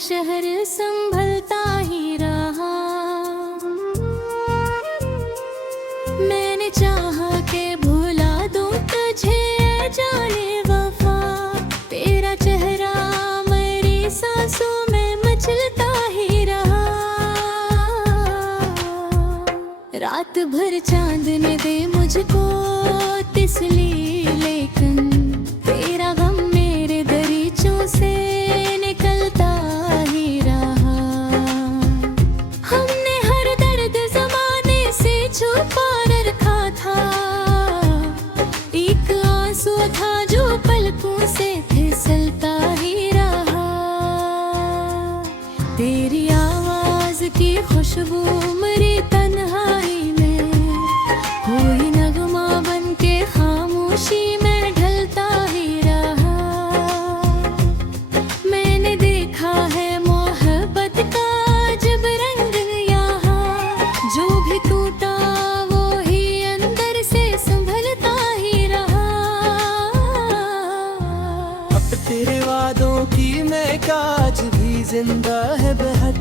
शहर संभलता ही रहा। मैंने चाहा के भुला दूं तुझे जाने वफा, तेरा चेहरा मेरी सांसों में मचलता ही रहा। रात भर चांद ने दे मुझको तिसली, लेकिन तेरा गम मेरे दरीचों से निकलता ही रहा। हमने हर दर्द ज़माने से छुपा रखा था, एक आंसू था जो पलकों से फिसलता ही रहा। तेरी आवाज़ की खुशबू मेरी तन्हाई में, कोई नगमा बन के खामोशी में ढलता ही रहा। मैंने देखा है मोहब्बत का जब रंग यहाँ, जो भी टूटा वो ही अंदर से संभलता ही रहा। अब तेरे वादों की महक आज भी जिंदा है बेहद,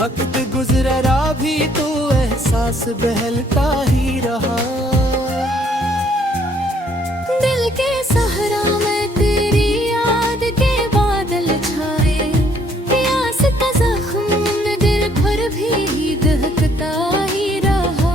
वक्त गुजरा भी तो एहसास बहलता ही रहा। दिल के सहरा में तेरी याद के बादल छाए, प्यास का जख्म दिल पर भी दहकता ही रहा।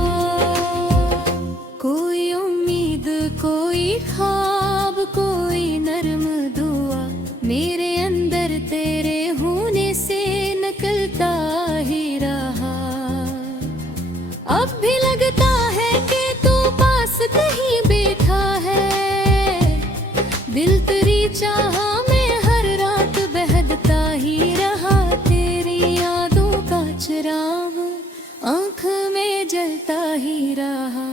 कोई उम्मीद, कोई ख्वाब, कोई नरम दुआ मेरे अंदर तेरे होने से निकलता ही रहा। अब भी लगता है कि तू पास कहीं बैठा है, दिल तेरी चाहा में हर रात बहकता ही रहा। तेरी यादों का चिराग आँख में जलता ही रहा।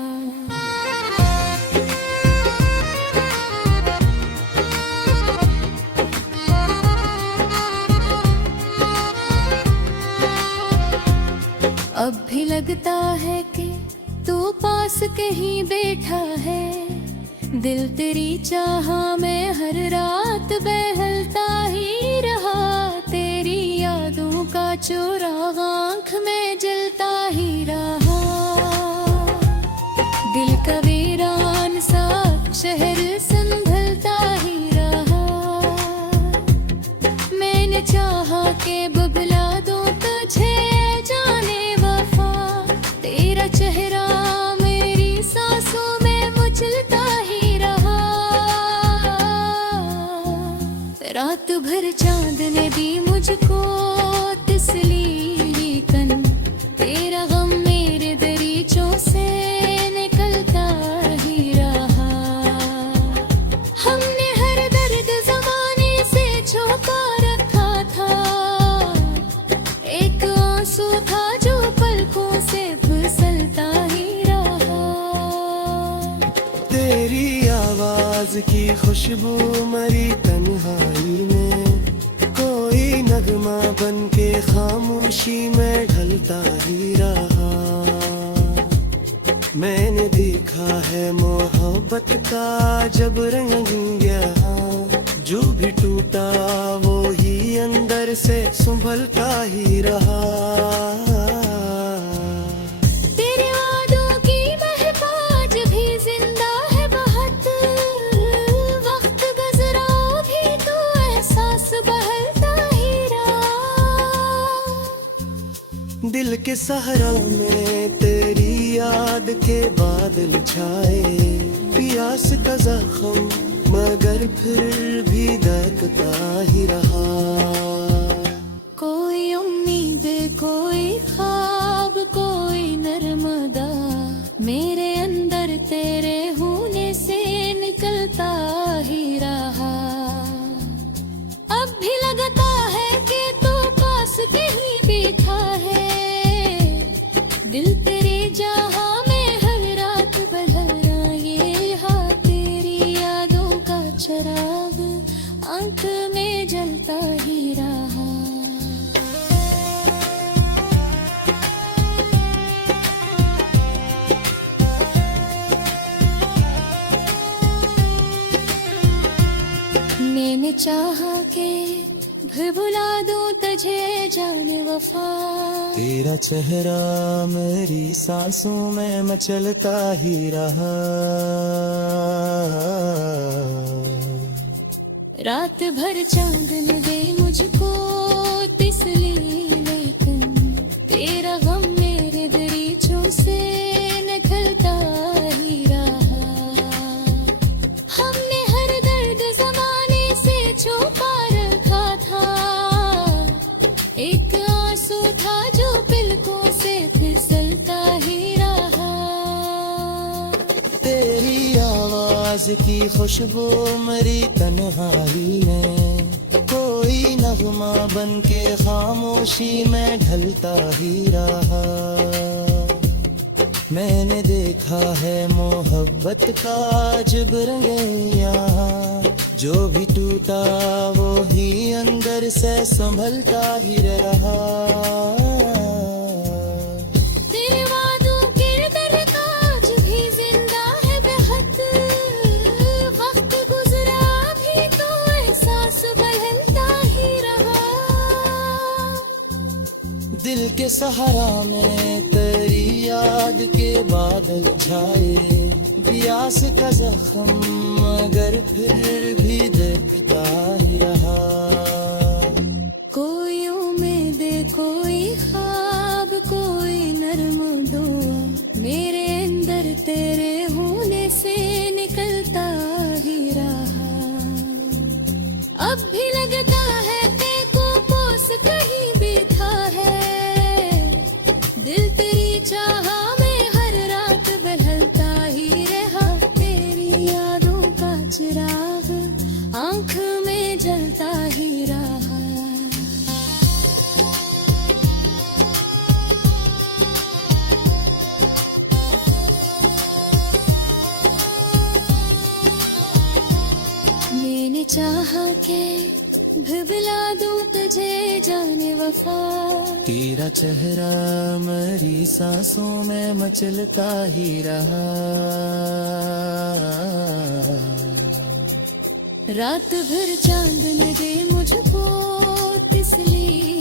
अब भी लगता है कि तू पास कहीं बैठा है, दिल तेरी चाहा में हर रात बहलता ही रहा। तेरी यादों का चिराग आँख में जलता ही रहा। दिल का वीरान सा शहर संभलता ही रहा। मैंने चाहा के बबला दूं तुझे जाने वफा, तेरा चेहरा मेरी सांसों में मचलता ही रहा। रात भर चांद ने दी मुझको तिसली, लेकिन तेरा गम मेरे दरीचों से निकलता ही रहा। हमने हर दर्द ज़माने से छुपा रखा था, एक आंसू था जो पलकों से फिसलता ही रहा। तेरी आवाज की खुशबू मरी तन्हाई में, कोई नगमा बन के खामोशी में ढलता ही रहा। मैंने देखा है मोहब्बत का जब रंग यहाँ, जो भी टूटा वो ही अंदर से संभलता ही रहा। तेरे वादों की महक आज भी जिंदा है बहुत, वक्त गुजरा भी तो एहसास बहलता ही रहा। दिल के सहरा में तेरी याद के बादल छाए, प्यास का जख्म मगर फिर भी दहकता ही रहा। कोई उम्मीद, कोई ख्वाब, कोई नर्मदा मेरे अंदर तेरे होने से निकलता ही रहा। अब भी लगता है कि तू पास कहीं बैठा है, दिल तेरे जहां में हर रात बदल रहा। ये हाँ तेरी यादों का चिराग आँख में जलता ही रहा। मैंने चाहा के भुला तुझे जाने वफा। तेरा चेहरा मेरी सांसों में मचलता ही रहा। रात भर चांद न दे मुझको तिसली, लेकिन तेरा गम मेरे दरीचों से निकलता ही रहा। हमने हर दर्द जमाने से छुपा रखा था, एक आंसू था जो पलकों से फिसलता ही रहा। तेरी आवाज की खुशबू मेरी तन्हाई में, कोई नगमा बन के खामोशी में ढलता ही रहा। मैंने देखा है मोहब्बत का अजब रंग यहाँ, जो भी टूटा वो ही अंदर से संभलता ही रहा। तेरे वादों के दर्द आज भी जिंदा है बेहद, वक्त गुजरा भी तो एहसास बदलता ही रहा। दिल के सहारा में तेरी याद के बादल छाए, प्यास का जख्म मगर फिर भी देखता ही रहा। कोई उम्मीद कोई ख्वाब कोई नरम दुआ, मेरे अंदर तेरे होने से निकलता ही रहा। अब भी लगता है तेको पोस कहीं भी था है, दिल तेरी चाह में हर रात बहलता ही रहा। तेरी यादों का चिराग आंख में जलता ही रहा। मैंने चाहा के भिबला दूं तुझे जाने वफा। तेरा चेहरा मेरी सांसों में मचलता ही रहा। रात भर चांद न दे मुझको तिसली,